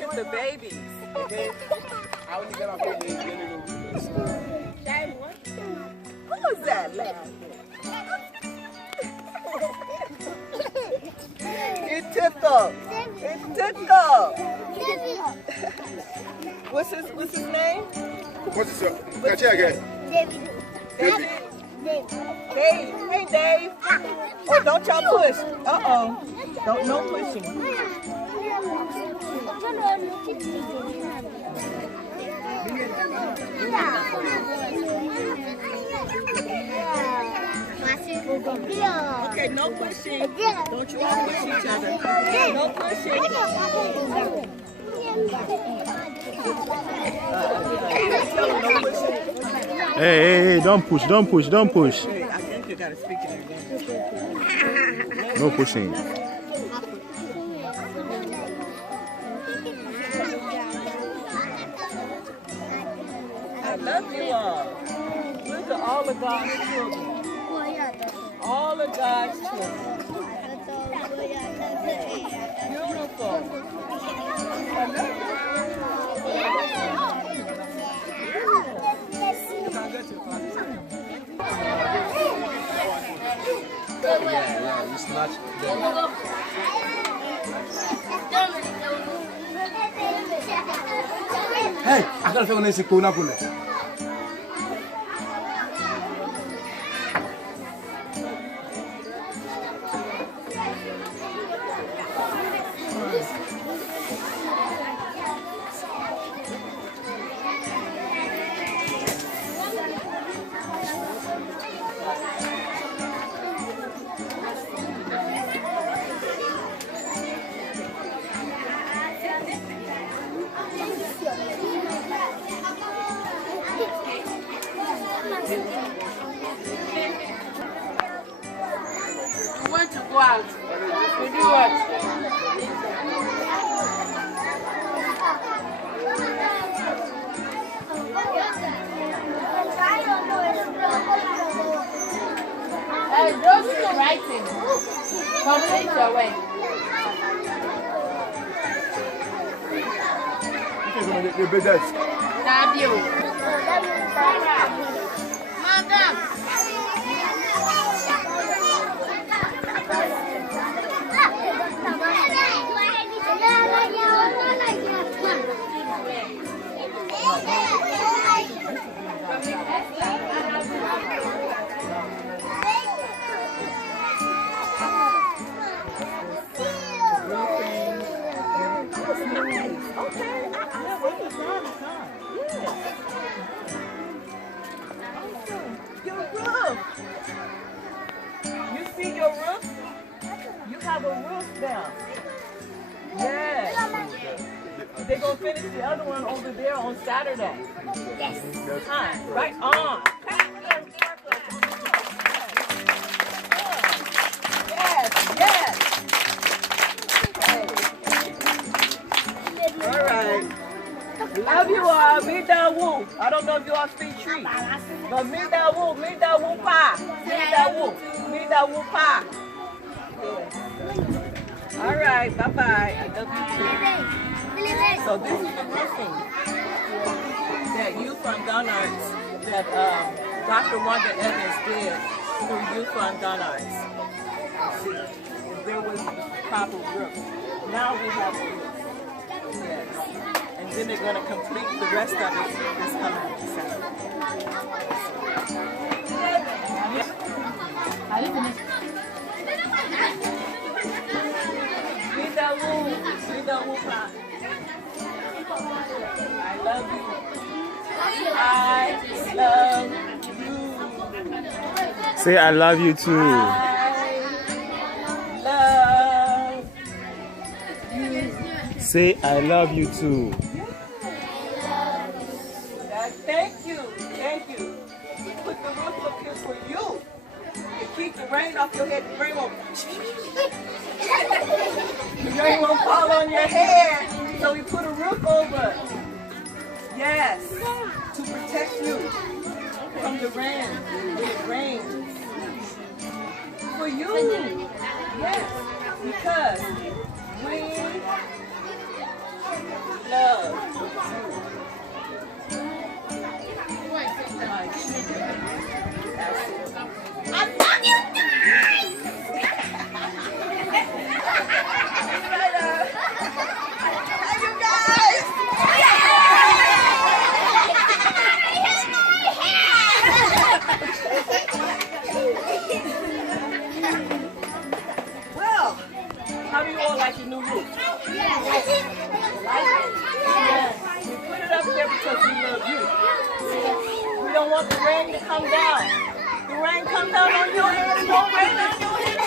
look at the babies. Who's that laughing? It tickled. It tickled. What's his name? What's his name? David. David. Dave. Hey, Dave. Oh, don't y'all push. Uh-oh. Don't, no pushing. Okay, no pushing. Don't you all push each other. No pushing. Hey, don't push. Hey, I think you gotta speak in English. No pushing. I love you all. Look at all of God's children. All of God's children. Beautiful. I love you. Yeah, you snatch them. Hey, I gotta feel this corner. We want to go out. We do what? Hey, those who are writing, complete your way. Nadio. Madam. Your roof. You see your roof? You have a roof now. Yes. They're going to finish the other one over there on Saturday. Yes. Huh? Right on. Yes, yes. All right. Love you all. Me da woo. I don't know if you all speak tree. But me da woo pa. Me da woo pa. All right. Bye-bye. I love you too. So this is the roofing that YouFoundGhanarts, that Dr. Wanda Evans did through YouFoundGhanarts. See, there was the proper roof. Now we have a roof. Yes. And then they're going to complete the rest of it this coming December. Are you finished? Vida Wu Pa. I love you. I love you. Say I love you too. I love you. Say I love you too. Thank you. Thank you. We put the roof up here for you. To keep the rain off your head. The rain won't, the rain won't fall on your hair. So we put a roof over. Yes. To protect you from the rain. When it rains. For you. Yes. Because when Yes. We put it up there because we love you. We don't want the rain to come down. The rain comes down on your head, it don't rain on your head.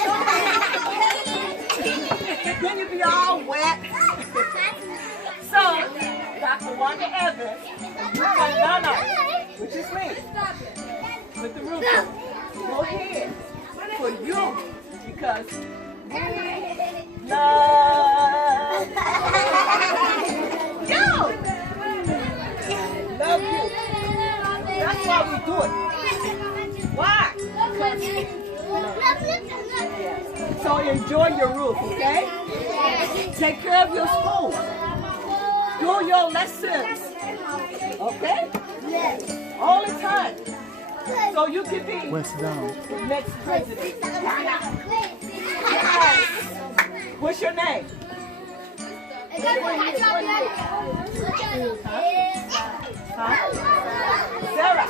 Then you be all wet. So, Dr. Wanda Evans, YouFoundGhanarts, which is me, with the roof, go ahead for you, because we love you. Love you. That's why we do it. Why? So enjoy your roof, okay? Take care of your school. Do your lessons, okay? Yes. All the time. So you can be the next president. Yes. What's your name? Sarah.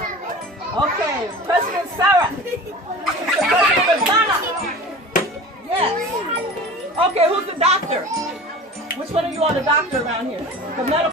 Okay, President Sarah. She's the president of Ghana. Yes. Okay, who's the doctor? Which one of you are the doctor around here? The medical.